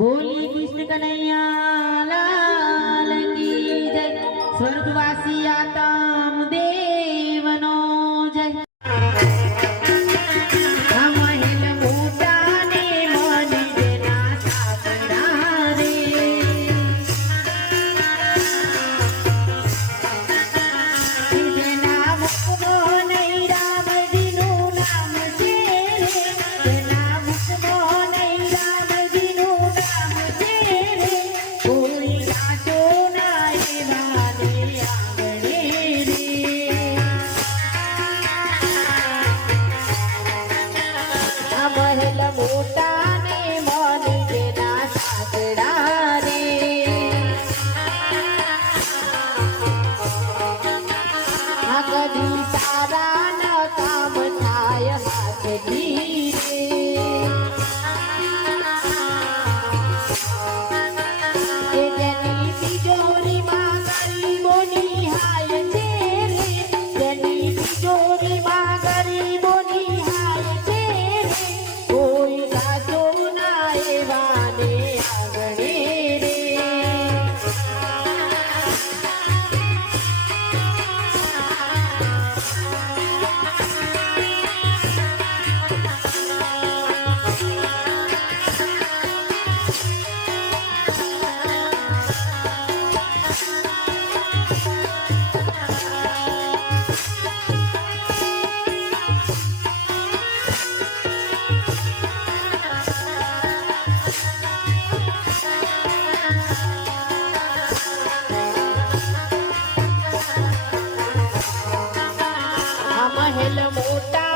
બોલી કૃષ્ણ કનૈયા લાલ કી જય. સ્વર્ગવાસી આતમ olha.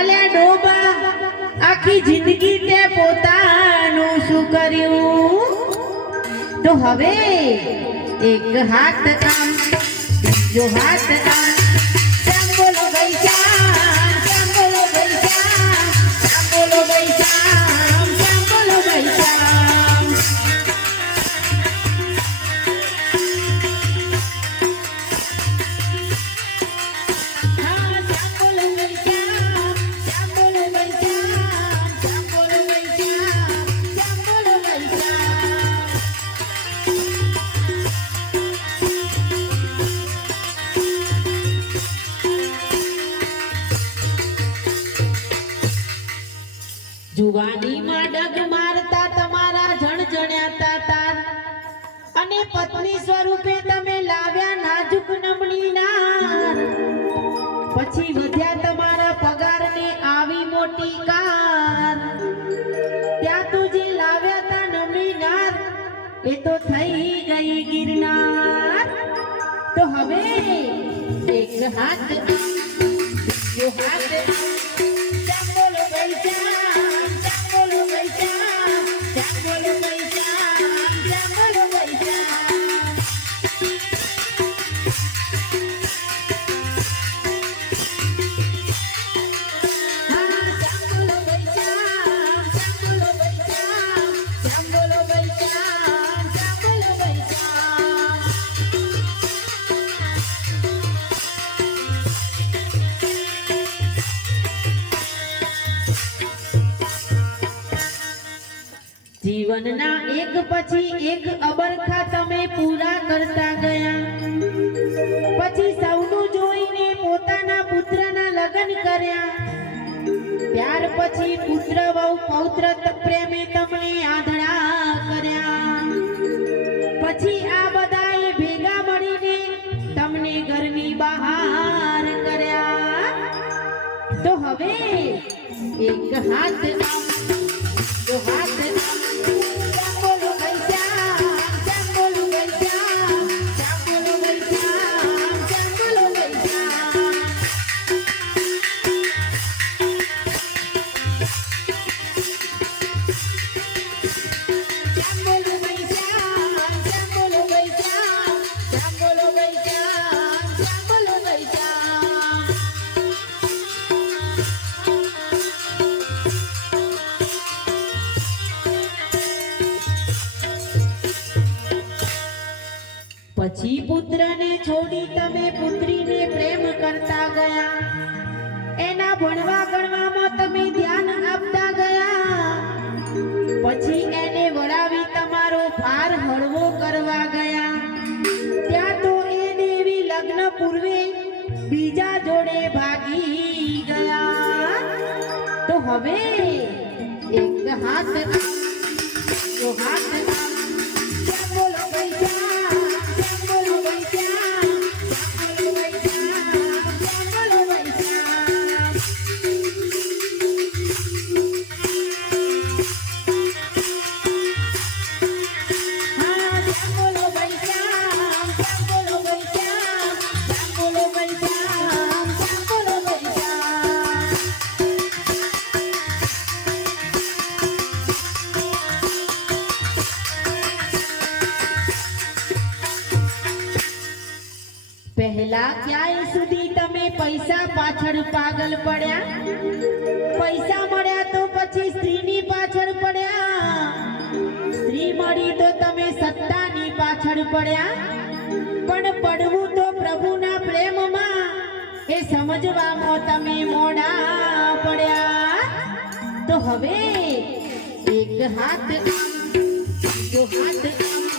અલ્યા ડોબા, આખી જિંદગી તે પોતાનું શું કર્યું? તો હવે એક હાથ કામ, બીજો હાથ આમ જુવાનીમાં ડગ મારતા તમારા જણજણ્યાતા તાર. અને પત્ની સ્વરૂપે તમે લાવ્યા નાજુક નમણી નાર. પછી વધ્યા તમારા પગારને આવી મોટી કાર. ત્યાં તું જે લાવ્યા તા નમણી નાર, એ તો થઈ ગઈ ગિરનાર. તો હવે એક હાથ બીજો હાથ જીવનના એક પછી એક અબરખા તમે પૂરા કરતા ગયા. પછી સૌનું જોઈને પોતાના પુત્રના લગ્ન કર્યા. ત્યાર પછી પુત્ર વહુ પૌત્ર પ્રેમે તમને આંધળા Hey, ik ga het doen. Ik ga het doen. પછી પુત્રને છોડી તમે પુત્રીને પ્રેમ કરતા ગયા. એના ભણવા ગણવામાં તમે ધ્યાન આપતા ગયા. પછી એને વળાવી તમારો ભાર હળવો કરવા ગયા. ત્યાં તો એ દેવી લગ્ન પૂર્વે બીજા જોડે ભાગી ગયા. તો હવે એક હાથ આમ, હાથ પહેલા ક્યાંય સુધી તમે પૈસા પાછળ પાગલ પડ્યા? પૈસા મળ્યા તો પછી સ્ત્રીની પાછળ પડ્યા? સ્ત્રી મળી તો તમે સત્તાની પાછળ પડ્યા? પણ પડવું તો પ્રભુના પ્રેમમાં. એ સમજવામાં તમે મોડા પડ્યા. તો હવે એક હાથ આમ, હાથ.